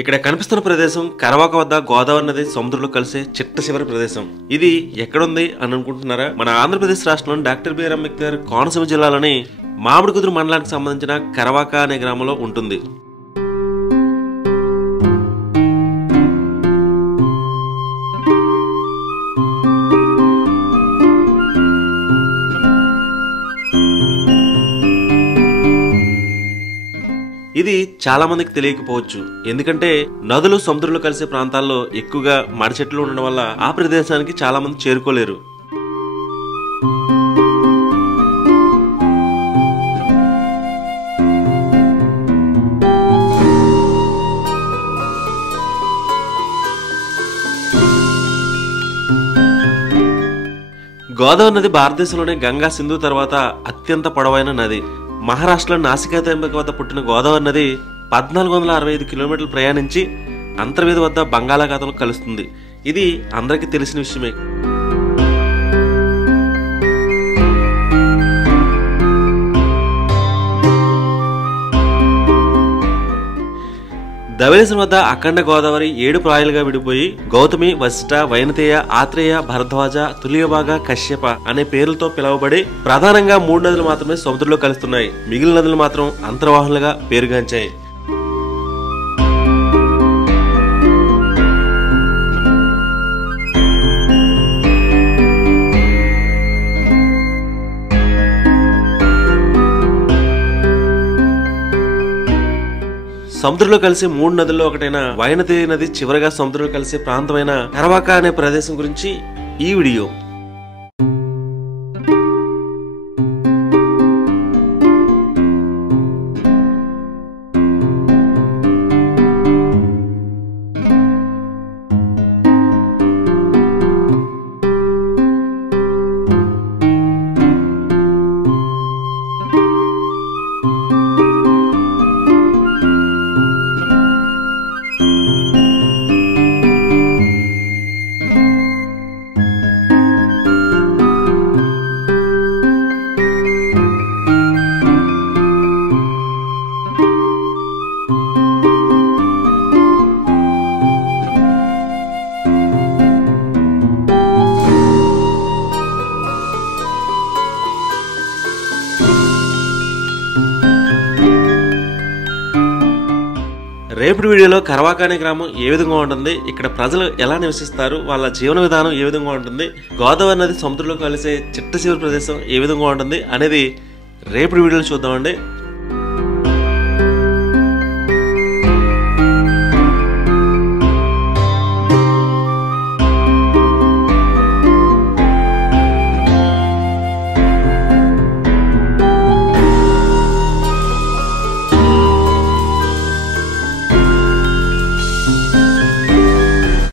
ఇక్కడ కనిపిస్తున్న ప్రదేశం కరవాక వద్ద గోదావరి నది సముద్రంలో కలిసే చిట్ట చివరి ప్రదేశం. ఇది ఎక్కడుంది అని అనుకుంటున్నారా? మన ఆంధ్రప్రదేశ్ రాష్ట్రంలోని డాక్టర్ బిఆర్ అంబేద్కర్ కోనసీమ జిల్లాలోని మామిడికుదురు మండలానికి సంబంధించిన కరవాక అనే గ్రామంలో ఉంటుంది. ఇది చాలా మందికి తెలియకపోవచ్చు. ఎందుకంటే నదులు సముద్రంలో కలిసే ప్రాంతాల్లో ఎక్కువగా మడి చెట్లు ఉండడం వల్ల ఆ ప్రదేశానికి చాలా మంది చేరుకోలేరు. గోదావరి నది భారతదేశంలోనే గంగా సింధు తర్వాత అత్యంత పొడవైన నది. మహారాష్ట్రలో నాసికాతంబిక వద్ద పుట్టిన గోదావరి నది 1465 కిలోమీటర్లు ప్రయాణించి అంతర్వేది వద్ద బంగాళాఖాతంలో కలుస్తుంది. ఇది అందరికీ తెలిసిన విషయమే. ధవళేశ్వరం వద్ద అఖండ గోదావరి 7 ప్రాయాలుగా విడిపోయి గౌతమి, వశిష్ఠ, వైనతేయ, ఆత్రేయ, భరద్వాజ, తుల్యభాగ, కశ్యప అనే పేర్లతో పిలువబడి ప్రధానంగా 3 నదులు మాత్రమే సముద్రంలో కలుస్తున్నాయి. మిగిలిన నదులు మాత్రం అంతర్వాహులుగా పేరుగాంచాయి. సముద్రంలో కలిసే 3 నదుల్లో ఒకటైన వైనతేయ నది చివరగా సముద్రంలో కలిసే ప్రాంతమైన కరవాక అనే ప్రదేశం గురించి ఈ వీడియో. రేపటి వీడియోలో కరవాక అనే గ్రామం ఏ విధంగా ఉంటుంది, ఇక్కడ ప్రజలు ఎలా నివసిస్తారు, వాళ్ళ జీవన విధానం ఏ విధంగా ఉంటుంది, గోదావరి నది సముద్రంలో కలిసే చిట్ట చివరి ప్రదేశం ఏ విధంగా ఉంటుంది అనేది రేపటి వీడియోలో చూద్దామండి.